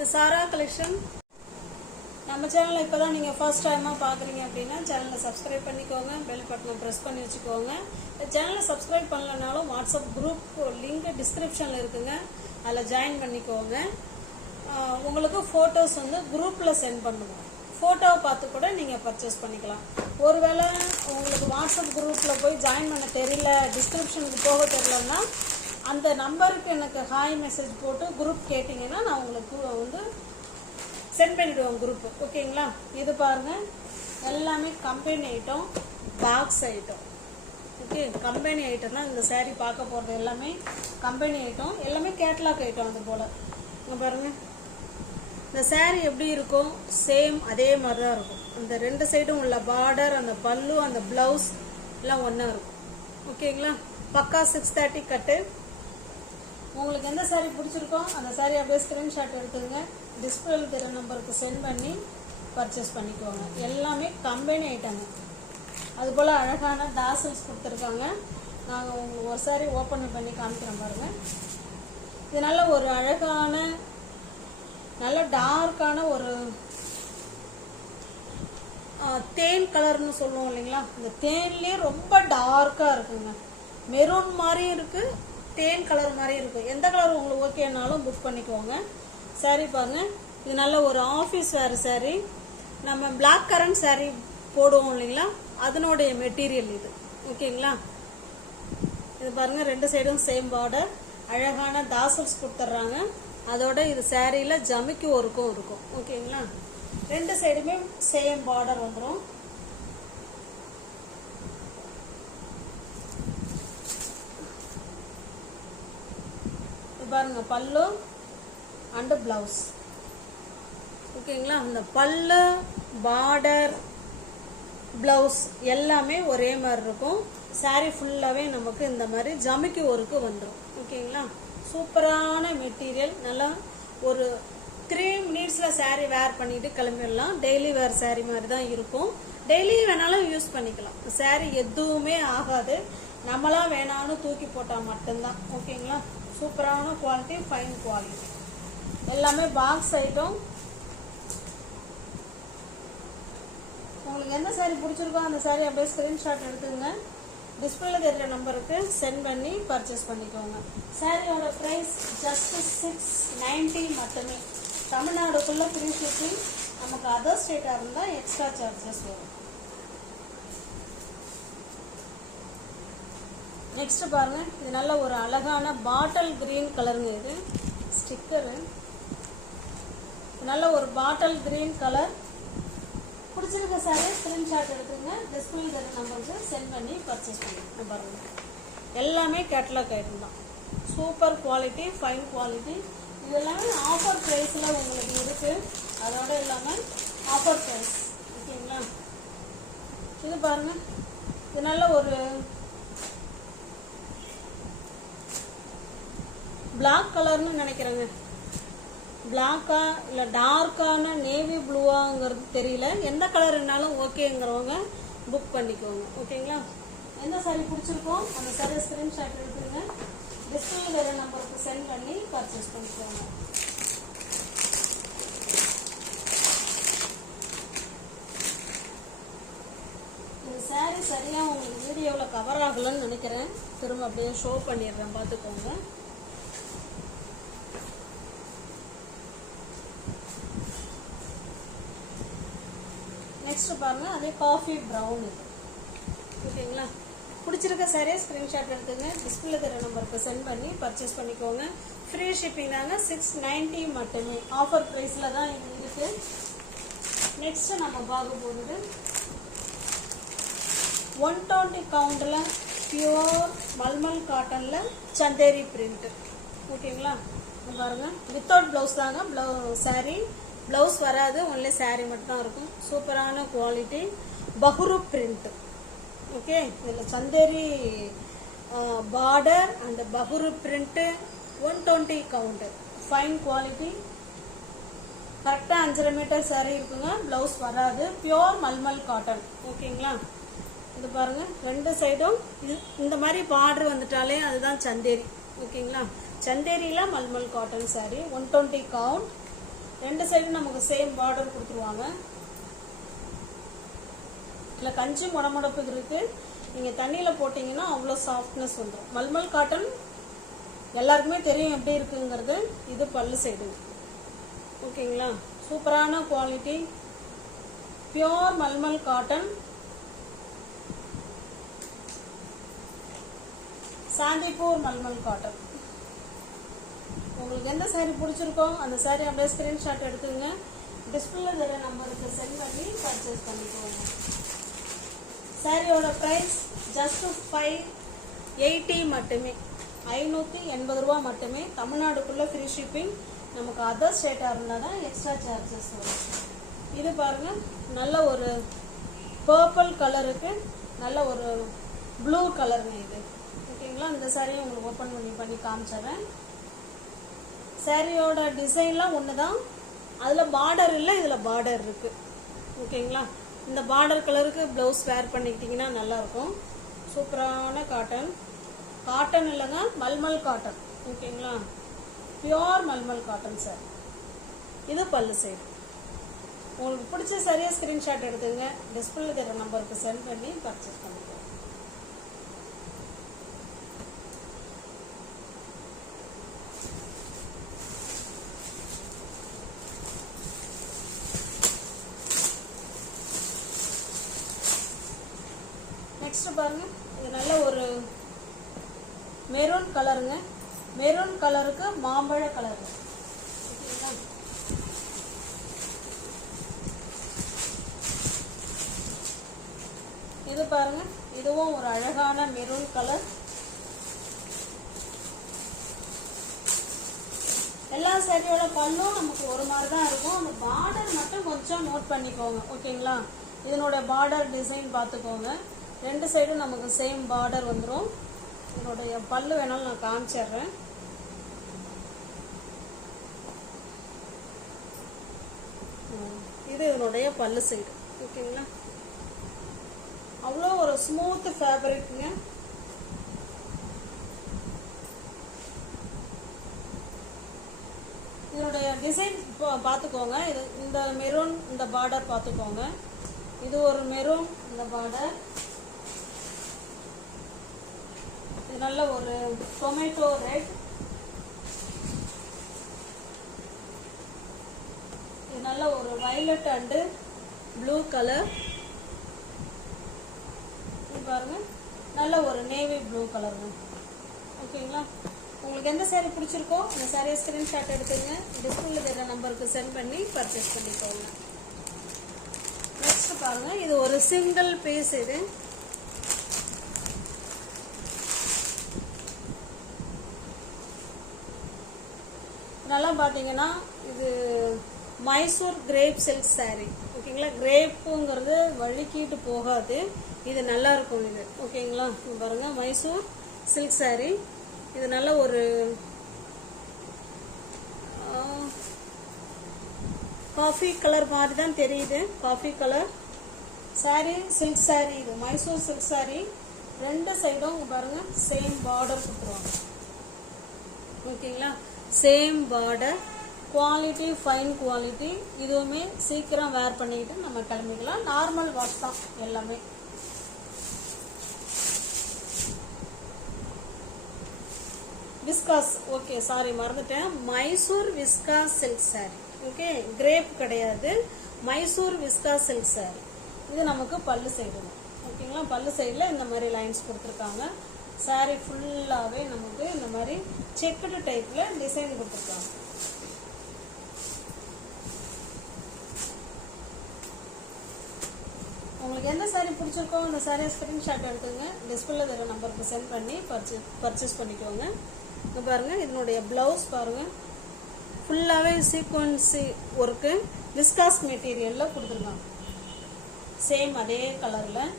இது சாரா கலெக்ஷன். நம்ம சேனலை இப்போ தான் நீங்கள் ஃபர்ஸ்ட் டைமாக பார்க்குறீங்க அப்படின்னா சேனலை சப்ஸ்கிரைப் பண்ணிக்கோங்க, பெல் பட்டனை ப்ரெஸ் பண்ணி வச்சுக்கோங்க. சேனலை சப்ஸ்கிரைப் பண்ணலனாலும் வாட்ஸ்அப் குரூப் லிங்க் டிஸ்கிரிப்ஷனில் இருக்குங்க, அதில் ஜாயின் பண்ணிக்கோங்க. உங்களுக்கு ஃபோட்டோஸ் வந்து குரூப்பில் சென்ட் பண்ணுவோம். ஃபோட்டோவை பார்த்து கூட நீங்கள் பர்ச்சேஸ் பண்ணிக்கலாம். ஒருவேளை உங்களுக்கு வாட்ஸ்அப் குரூப்பில் போய் ஜாயின் பண்ண தெரியல, டிஸ்கிரிப்ஷனுக்கு போக தெரியலன்னா அந்த நம்பருக்கு எனக்கு ஹாய் மெசேஜ் போட்டு குரூப் கேட்டிங்கன்னா நான் உங்களுக்கு வந்து சென்ட் பண்ணிவிடுவோம் குரூப்பு. ஓகேங்களா? இது பாருங்கள், எல்லாமே company item, box item. Okay, company item தான் இந்த சாரீ பார்க்க போகிறது. எல்லாமே கம்பெனி ஐட்டம், எல்லாமே கேட்லாக் ஐட்டம். அது போல் இங்கே பாருங்கள், இந்த சாரீ எப்படி இருக்கும் சேம் அதே மாதிரி தான் இருக்கும். அந்த ரெண்டு சைடும் உள்ள பார்டர், அந்த பல்லு, அந்த ப்ளவுஸ் எல்லாம் ஒன்றா இருக்கும். ஓகேங்களா? பக்கா 630 கட்டு. உங்களுக்கு எந்த சாரீ பிடிச்சிருக்கோ அந்த சாரீ அப்படியே ஸ்க்ரீன்ஷாட் எடுத்துங்க, டிஸ்பிளேல தெரிய நம்பருக்கு சென்ட் பண்ணி பர்ச்சேஸ் பண்ணிக்குவாங்க. எல்லாமே கம்பெனி ஐட்டங்க. அதுபோல் அழகான டாசல்ஸ் கொடுத்துருக்காங்க. நாங்கள் உங்களுக்கு ஒரு சாரீ ஓப்பன் பண்ணி காமிக்கிறோம் பாருங்கள். இது நல்ல ஒரு அழகான, நல்ல டார்க்கான ஒரு தேன் கலர்னு சொல்லுவோம் இல்லைங்களா, இந்த தேன்லேயே ரொம்ப டார்க்காக இருக்குங்க. மெரூன் மாதிரியும் இருக்குது, தேன் கலர் மாதிரி இருக்குது. எந்த கலர் உங்களுக்கு ஓகேனாலும் புக் பண்ணிக்கோங்க. சாரீ பாருங்க, இது நல்ல ஒரு ஆஃபீஸ் வேர் சாரீ. நம்ம பிளாக் கரண்ட் சாரீ போடுவோம் இல்லைங்களா, அதனுடைய மெட்டீரியல் இது. ஓகேங்களா? இது பாருங்க, ரெண்டு சைடும் சேம் பார்டர், அழகான தாசல்ஸ் கொடுத்துட்றாங்க. அதோட இது சாரியில் ஜமிக்கு ஒர்க்கும் இருக்கும். ஓகேங்களா? ரெண்டு சைடுமே சேம் பார்டர் வந்துடும். பாருங்க, பல்லு அண்ட் பிளவுஸ். ஓகேங்களா? அந்த பல்லு, பார்டர், பிளவுஸ் எல்லாமே ஒரே மாதிரி இருக்கும். சாரீ ஃபுல்லாகவே நமக்கு இந்த மாதிரி ஜமிக்கி ஒர்க்கு வந்துடும். ஓகேங்களா? சூப்பரான மெட்டீரியல். நல்லா ஒரு 3 மினிட்ஸில் சாரீ வேர் பண்ணிட்டு கிளம்பிடலாம். டெய்லி வேர் சாரீ மாதிரி தான் இருக்கும். டெய்லி வேணாலும் யூஸ் பண்ணிக்கலாம். சாரீ எதுவுமே ஆகாது. நம்மளாம் வேணான்னு தூக்கி போட்டால் மட்டும்தான். ஓகேங்களா? சூப்பரான குவாலிட்டி, ஃபைன் குவாலிட்டி. எல்லாமே பாக்ஸ் ஐட்டம். உங்களுக்கு எந்த சாரீ பிடிச்சிருக்கோ அந்த சாரீ அப்படியே ஸ்க்ரீன்ஷாட் எடுத்துங்க, டிஸ்பிளேல தெரிகிற நம்பருக்கு சென்ட் பண்ணி பர்ச்சேஸ் பண்ணிக்கோங்க. சாரியோட ப்ரைஸ் ஜஸ்ட் 690 மட்டுமே. தமிழ்நாடுக்குள்ளே ஃப்ரீ ஷிப்பிங். நமக்கு அதர் ஸ்டேட்டாக இருந்தால் எக்ஸ்ட்ரா சார்ஜஸ் வரும். நெக்ஸ்ட் பாருங்க, இது நல்ல ஒரு அழகான பாட்டில் கிரீன் கலருங்க. இது ஸ்டிக்கரு. நல்ல ஒரு பாட்டில் கிரீன் கலர். பிடிச்சிருக்க சாரி ஸ்கிரீன்ஷாட் எடுத்துங்க, டிஸ்பிளே தர நம்பருக்கு சென்ட் பண்ணி பர்ச்சேஸ் பண்ணிங்க. பாருங்க, எல்லாமே கேட்லாக் ஐட்டம் தான். Super quality, fine quality. இது எல்லாமே ஆஃபர் ப்ரைஸில் உங்களுக்கு இருக்குது. அதோட இல்லாமல் ஆஃபர் ப்ரைஸ். ஓகேங்களா? இது பாருங்க, இது நல்ல ஒரு பிளாக் கலர்னு நினைக்கிறேங்க. பிளாக்கா இல்லை டார்க்கான நேவி ப்ளூவாங்கிறது தெரியல. எந்த கலர்னாலும் ஓகேங்கிறவங்க புக் பண்ணிக்கோங்க. ஓகேங்களா? எந்த சாரீ பிடிச்சிருக்கோ அந்த சாரீ ஸ்க்ரீன்ஷாட் எடுத்துருங்க, டிஸ்பிளே வேறு நம்பருக்கு சென்ட் பண்ணி பர்ச்சேஸ் பண்ணிக்கோங்க. இந்த சாரீ சரியாக உங்களுக்கு வீடியோவில் கவர் ஆகலன்னு நினைக்கிறேன். திரும்ப அப்படியே ஷோ பண்ணிடுறேன், பார்த்துக்கோங்க. நெக்ஸ்ட் பாருங்க, அதே காஃபி ப்ரௌன். இது ஓகேங்களா? பிடிச்சிருக்க சாரியை ஸ்க்ரீன்ஷாட் எடுத்துங்க, டிஸ்பிளே தர நம்பருக்கு சென்ட் பண்ணி பர்ச்சேஸ் பண்ணிக்கோங்க. ஃப்ரீ ஷிப்பிங் தாங்க, 690 மட்டுமே. ஆஃபர் ப்ரைஸில் தான் இது இருக்கு. நெக்ஸ்ட் நம்ம பார்க்க போகிறது 120 கவுண்டில் பியூர் மல்மல் காட்டனில் சந்தேரி பிரிண்ட். ஓகேங்களா? பாருங்க, வித்தவுட் ப்ளவுஸ் தாங்க சாரீ. ப்ளவுஸ் வராது, ஒன்லி சாரீ மட்டும் தான் இருக்கும். சூப்பரான குவாலிட்டி, பஹுரு பிரிண்ட். ஓகே, இதில் Chanderi border and Bagru print, 120 count, fine quality. கரெக்டாக 5.5 மீட்டர் சாரீ இருக்குங்க. ப்ளவுஸ் வராது, பியோர் மல்மல் காட்டன். ஓகேங்களா? இது பாருங்க, ரெண்டு சைடும் இது இந்த மாதிரி பார்டர் வந்துட்டாலே அதுதான் சந்தேரி. ஓகேங்களா? சந்தேரியில் மல்மல் காட்டன் சாரீ, 120 கவுண்ட். ரெண்டு சைடும் நமக்கு சேம் பார்டர் கொடுத்துருவாங்க. இல்லை கஞ்சி முடமுடப்பு இருக்குது, நீங்கள் தண்ணியில் போட்டிங்கன்னா அவ்வளோ சாஃப்ட்னஸ் வந்துடும். மல்மல் காட்டன் எல்லாருக்குமே தெரியும் எப்படி இருக்குங்கிறது. இது பல்லு சைடு. ஓகேங்களா, சூப்பரான quality pure mulmul cotton. Shantipur mulmul cotton. உங்களுக்கு எந்த சாரீ பிடிச்சிருக்கோ அந்த சாரீ அப்படியே ஸ்கிரீன்ஷாட் எடுத்துங்க. டிஸ்பிளே தர நம்பருக்கு சென்ட் பண்ணி பர்ச்சேஸ் பண்ணிக்கோங்க. சாரியோட ப்ரைஸ் ஜஸ்ட் 580 மட்டுமே, 580 ரூபா மட்டுமே. தமிழ்நாடுக்குள்ளே ஃப்ரீ ஷிப்பிங். நமக்கு அதர் ஸ்டேட்டாக இருந்தால் தான் எக்ஸ்ட்ரா சார்ஜஸ் வரும். இது பாருங்கள், நல்ல ஒரு பர்பிள் கலருக்கு நல்ல ஒரு ப்ளூ கலருங்க இது. ஓகேங்களா, இந்த சாரியை உங்களுக்கு ஓப்பன் பண்ணி காமிச்சிடுறேன். சாரியோட டிசைன்லாம் ஒன்று தான், அதில் பார்டர் இல்லை, இதில் பார்டர் இருக்குது. ஓகேங்களா, இந்த பார்டர் கலருக்கு ப்ளவுஸ் வேர் பண்ணிக்கிட்டிங்கன்னா நல்லாயிருக்கும். சூப்பரான காட்டன். காட்டன் இல்லைங்க, மல்மல் காட்டன். ஓகேங்களா, பியோர் மல்மல் காட்டன் சார். இது பல்லு சைடு. உங்களுக்கு பிடிச்ச சரியாக ஸ்க்ரீன்ஷாட் எடுத்துங்க. டிஸ்பிளே தர நம்பருக்கு சென்ட் பண்ணி பர்ச்சேஸ் பண்ணிக்கோங்க. நெக்ஸ்ட் பாருங்க, இது நல்ல ஒரு மெரூன் கலருங்க. மெரூன் கலருக்கு மாம்பழ கலரு. ஓகேங்களா, இது பாருங்க, இதுவும் ஒரு அழகான மெரூன் கலர். எல்லா சாரியோட பல்லும் நமக்கு ஒரு மாதிரி தான் இருக்கும். அந்த பார்டர் மட்டும் கொஞ்சம் நோட் பண்ணிக்கோங்க. ஓகேங்களா, இதனோட பார்டர் டிசைன் பார்த்துக்கோங்க. ரெண்டு சைடும் நமக்கு சேம் பார்டர் வந்துடும். இதனுடைய பல்லு வேணாலும் நான் காமிச்சிடுறேன். இது இதனுடைய பல்லு சைடு. ஓகேங்களா, அவ்வளோ ஒரு ஸ்மூத் ஃபேப்ரிக்ங்க. இதனுடைய டிசைன் பார்த்துக்கோங்க. இது இந்த மெரூன், இந்த பார்டர் பார்த்துக்கோங்க. இது ஒரு மெரூன், இந்த பார்டர். இது நல்ல ஒரு டொமேட்டோ ரெட். இது நல்ல ஒரு வயலட் அண்டு ப்ளூ கலர். இது பாருங்க, நல்ல ஒரு நேவி ப்ளூ கலருங்க. ஓகேங்களா, உங்களுக்கு எந்த சாரீ பிடிச்சிருக்கோ அந்த சாரியை ஸ்கிரீன்ஷாட் எடுத்துங்க. டிஸ்பிளேல தர நம்பருக்கு சென்ட் பண்ணி பர்ச்சேஸ் பண்ணிக்கோங்க. நெக்ஸ்ட் பாருங்க, இது ஒரு சிங்கிள் பீஸ். இது நல்லா பார்த்தீங்கன்னா இது மைசூர் கிரேப் சில்க் சாரீ. ஓகேங்களா, கிரேப்புங்கிறது வழுக்கிட்டு போகாது, இது நல்லா இருக்கும் இது. ஓகேங்களா, பாருங்க, மைசூர் சில்க் சாரீ. இது நல்ல ஒரு காஃபி கலர் மாதிரி தான் தெரியுது, coffee colour sari, silk sari. இது மைசூர் சில்க் சாரீ. ரெண்டு சைடும் பாருங்க சேம் பார்டர் கொடுத்துருவாங்க. ஓகேங்களா, same border. Quality fine quality. இதுவுமே சீக்கிரம் வேர் பண்ணிக்கிட்டு நம்ம கிளம்பிக்கலாம். நார்மல் வாஷ் தான் எல்லாமே. விஸ்காஸ், ஓகே சாரி மறந்துட்டேன், Mysore viscose silk sari. Okay, crepe கிடையாது, மைசூர் விஸ்காஸ் சில்க் சாரீ. இது நமக்கு பல்லு சைடு. ஓகேங்களா, பல்லு சைடில் இந்த மாதிரி லைன்ஸ் கொடுத்துருக்காங்க. சாரீ ஃபுல்லாகவே நமக்கு இந்த மாதிரி செக்குடு டைப்பில் டிசைன் கொடுத்துருக்காங்க. உங்களுக்கு எந்த சாரீ பிடிச்சிருக்கோ அந்த சாரியை ஸ்க்ரீன்ஷாட் எடுத்துங்க. டிஸ்பிளே தர நம்பருக்கு சென்ட் பண்ணி பர்ச்சேஸ் பண்ணிக்கோங்க. இங்கே பாருங்கள், இதனுடைய ப்ளவுஸ் பாருங்கள், ஃபுல்லாகவே சீக்வன்சி ஒர்க்கு விஸ்காஸ் மெட்டீரியலில் கொடுத்துருக்காங்க. சேம் அதே கலரில்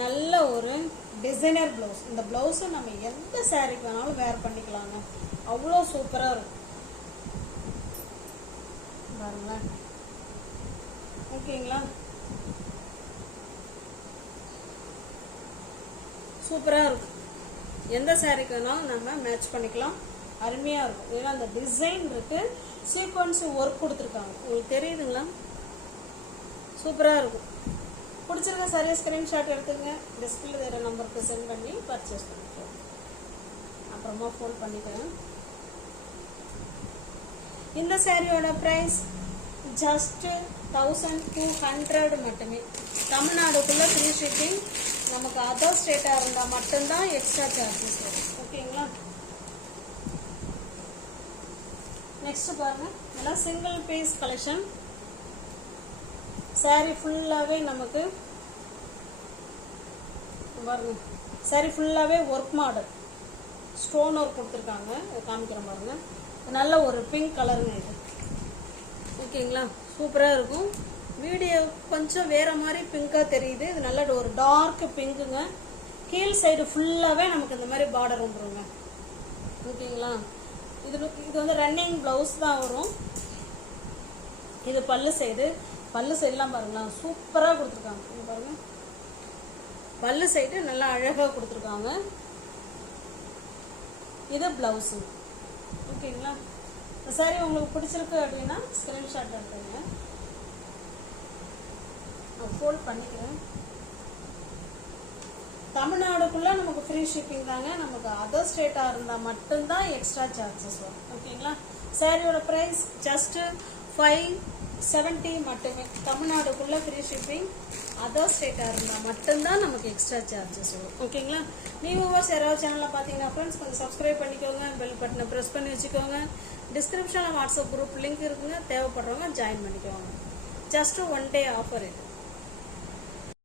நல்ல ஒரு டிசைனர் ப்ளவுஸ். இந்த ப்ளவுஸை நம்ம எந்த சாரீக்கு வேணாலும் வேர் பண்ணிக்கலாங்க, அவ்வளோ சூப்பராக இருக்கும் பாருங்களேன். ஓகேங்களா, சூப்பராக இருக்கும். எந்த சாரீக்கு வேணாலும் நம்ம மேட்ச் பண்ணிக்கலாம், அருமையாக இருக்கும். ஏன்னா அந்த டிசைன் இருக்குது, சீக்வன்ஸ் ஒர்க் கொடுத்துருக்காங்க. உங்களுக்கு தெரியுதுங்களா? சூப்பராக இருக்கும். பிடிச்சிருக்க சரியாக ஸ்க்ரீன்ஷாட் எடுத்துங்க. டிஸ்பிளே வேறு நம்பருக்கு சென்ட் பண்ணி பர்ச்சேஸ் பண்ணிக்கலாம். அப்புறமா ஃபோன் பண்ணிக்கிறேன். இந்த சாரியோட ப்ரைஸ் ஜஸ்ட் 1200 மட்டுமே. தமிழ்நாடுக்குள்ளே ஃப்ரீ ஷிப்பிங். நமக்கு அதர் ஸ்டேட்டாக இருந்தால் மட்டும்தான் எக்ஸ்ட்ரா சார்ஜஸ் வரும். ஓகேங்களா? நெக்ஸ்ட் பாருங்க, இதெல்லாம் சிங்கிள் பீஸ் கலெக்ஷன். சாரி ஃபுல்லாகவே நமக்கு பாருங்க, சாரி ஃபுல்லாகவே ஒர்க் மாடல் ஸ்டோன் ஒர்க் கொடுத்துருக்காங்க. காமிக்கிறேன் பாருங்க. நல்ல ஒரு பிங்க் கலருங்க இது. ஓகேங்களா? சூப்பராக இருக்கும். வீடியோ கொஞ்சம் வேற மாதிரி பிங்காக தெரியுது. இது நல்ல ஒரு டார்க் பிங்க்குங்க. கீழ் சைடு ஃபுல்லாகவே நமக்கு இந்த மாதிரி பார்டர் வந்துருங்க. ஓகேங்களா? இது வந்து ரன்னிங் ப்ளவுஸ் தான் வரும். இது பல்லு சைடுலாம் பாருங்களா, சூப்பராக கொடுத்துருக்காங்க. இது பாருங்க, பல்லு சைடு நல்லா அழகாக கொடுத்துருக்காங்க. இது பிளவுஸு. ஓகேங்களா? சாரி உங்களுக்கு பிடிச்சிருக்கு அப்படின்னா ஸ்கிரீன்ஷாட் எடுத்துங்க. நான் ஃபோல்ட் பண்ணிக்கிறேன். தமிழ்நாடுக்குள்ள நமக்கு ஃப்ரீ ஷிப்பிங் தாங்க. நமக்கு அதர் ஸ்டேட்டாக இருந்தால் மட்டும்தான் எக்ஸ்ட்ரா சார்ஜஸ் வரும். ஓகேங்களா? சாரியோட ப்ரைஸ் ஜஸ்ட் 570 மட்டுமே. தமிழ்நாடுக்குள்ள ஃப்ரீ ஷிப்பிங். அதர் ஸ்டேட்டாக இருந்தால் மட்டும்தான் நமக்கு எக்ஸ்ட்ரா சார்ஜஸ் வரும். ஓகேங்களா? வியூவர்ஸ் யாராவது சேனலில் பார்த்தீங்கன்னா ஃப்ரெண்ட்ஸ் கொஞ்சம் சப்ஸ்கிரைப் பண்ணிக்கோங்க. பெல் பட்டனை ப்ரெஸ் பண்ணி வச்சுக்கோங்க. டிஸ்கிரிப்ஷனில் வாட்ஸ்அப் குரூப் லிங்க் இருக்குங்க. தேவைப்படுறவங்க ஜாயின் பண்ணிக்கோங்க. ஜஸ்ட் 1 day ஆஃபர் இது.